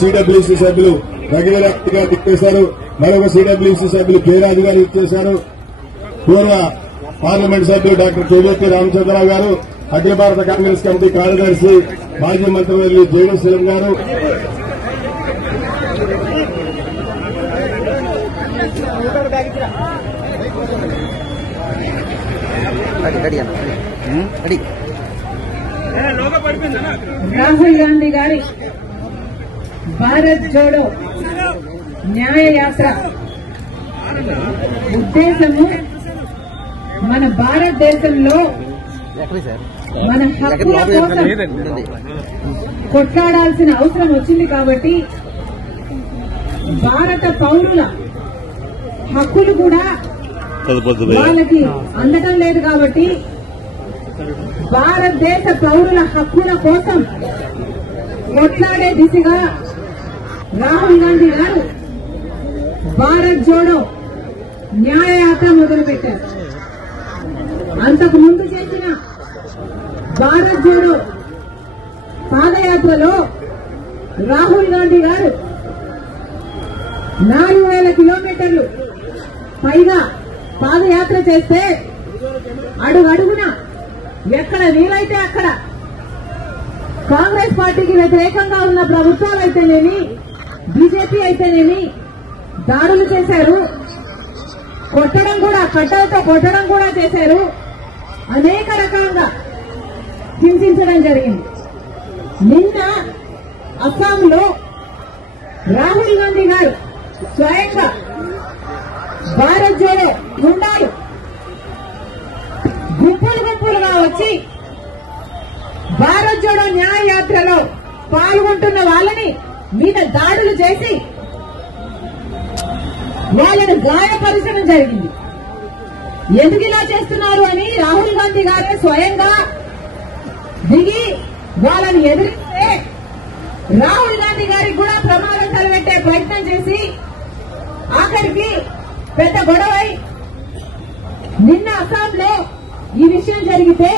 CWC సభ్యులు రఘువీరాజు గారు ఇచ్చేశారు. మరొక సిడబ్ల్యూసీ సభ్యులు జయరాజు గారు ఇచ్చేశారు. పూర్వ పార్లమెంట్ సభ్యులు డాక్టర్ కేవీపీ రామచంద్రరావు గారు, అఖిల భారత కాంగ్రెస్ కమిటీ కార్యదర్శి మాజీ మంత్రివర్యులు జేడీ శీలం గారు, రాహుల్ గాంధీ గారి భారత్ జోడో న్యాయ యాత్ర ఉద్దేశము మన భారతదేశంలో మన హక్కుల కోసం కొట్లాడాల్సిన అవసరం వచ్చింది కాబట్టి భారత పౌరుల హక్కులు కూడా వాళ్ళకి అందటం లేదు కాబట్టి భారతదేశ పౌరుల హక్కుల కోసం కొట్లాడే దిశగా రాహుల్ గాంధీ గారు భారత్ జోడో న్యాయయాత్ర మొదలుపెట్టారు. అంతకు ముందు చేసిన భారత్ జోడో పాదయాత్రలో రాహుల్ గాంధీ గారు 4,000 కిలోమీటర్లు పైగా పాదయాత్ర చేస్తే అడుగడుగున ఎక్కడ వీలైతే అక్కడ కాంగ్రెస్ పార్టీకి వ్యతిరేకంగా ఉన్న ప్రభుత్వాలు అయితేనేమి, బీజేపీ అయితేనేమి దాడులు చేశారు. కొట్టడం కూడా, కట్టలతో కొట్టడం కూడా చేశారు. అనేక రకాలుగా హింసించడం జరిగింది. నిన్న అస్సాంలో రాహుల్ గాంధీ గారు స్వయంగా భారత్ జోడో గుండాలు గుంపులుగా వచ్చి భారత్ జోడో న్యాయ యాత్రలో పాల్గొంటున్న వాళ్ళని మీద దాడులు చేసి వాళ్ళని గాయపరచడం జరిగింది. ఎందుకు ఇలా చేస్తున్నారు అని రాహుల్ గాంధీ గారే స్వయంగా దిగి వాళ్ళని ఎదిరిస్తే రాహుల్ గాంధీ గారికి కూడా ప్రమాదం తలపెట్టే ప్రయత్నం చేసి ఆఖరికి పెద్ద గొడవై నిన్న అస్సాంలో ఈ విషయం జరిగితే